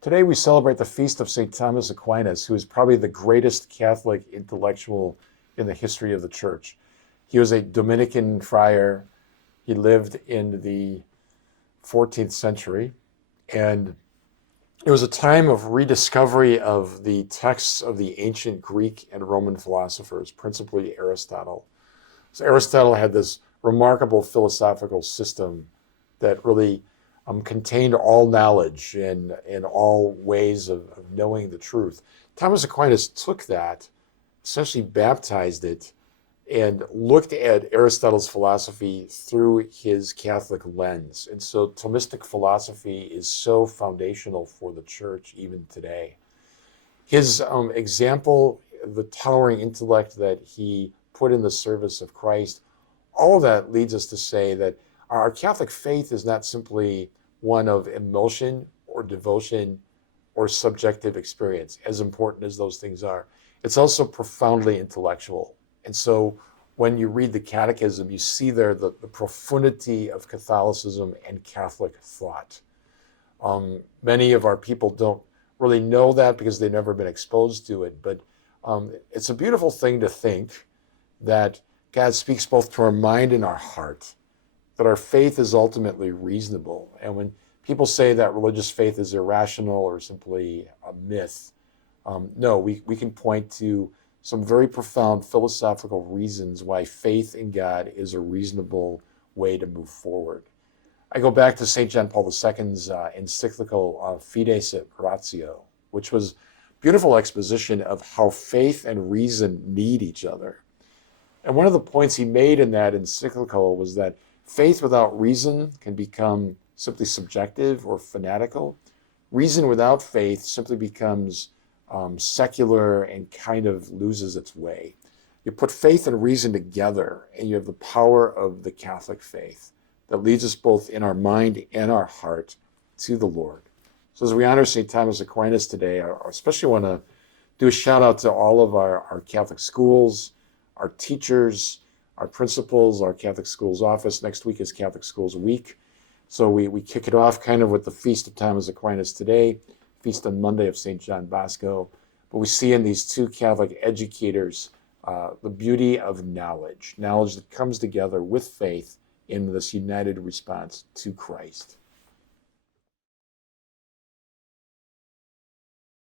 Today we celebrate the feast of St. Thomas Aquinas, who is probably the greatest Catholic intellectual in the history of the church. He was a Dominican friar. He lived in the 14th century, and it was a time of rediscovery of the texts of the ancient Greek and Roman philosophers, principally Aristotle. So Aristotle had this remarkable philosophical system that really contained all knowledge and all ways of knowing the truth. Thomas Aquinas took that, essentially baptized it, and looked at Aristotle's philosophy through his Catholic lens. And so Thomistic philosophy is so foundational for the church even today. His example, the towering intellect that he put in the service of Christ, all of that leads us to say that our Catholic faith is not simply one of emotion or devotion or subjective experience, as important as those things are. It's also profoundly intellectual. And so when you read the Catechism, you see there the profundity of Catholicism and Catholic thought. Many of our people don't really know that because they've never been exposed to it, but it's a beautiful thing to think that God speaks both to our mind and our heart, that our faith is ultimately reasonable. And when people say that religious faith is irrational or simply a myth, no, we can point to some very profound philosophical reasons why faith in God is a reasonable way to move forward. I go back to St. John Paul II's encyclical Fides et Ratio, which was beautiful exposition of how faith and reason need each other. And one of the points he made in that encyclical was that faith without reason can become simply subjective or fanatical. Reason without faith simply becomes secular and kind of loses its way. You put faith and reason together, and you have the power of the Catholic faith that leads us both in our mind and our heart to the Lord. So as we honor St. Thomas Aquinas today, I especially want to do a shout out to all of our Catholic schools, our teachers, our principals, our Catholic Schools office. Next week is Catholic Schools Week. So we kick it off kind of with the Feast of Thomas Aquinas today, Feast on Monday of St. John Bosco. But we see in these two Catholic educators the beauty of knowledge that comes together with faith in this united response to Christ.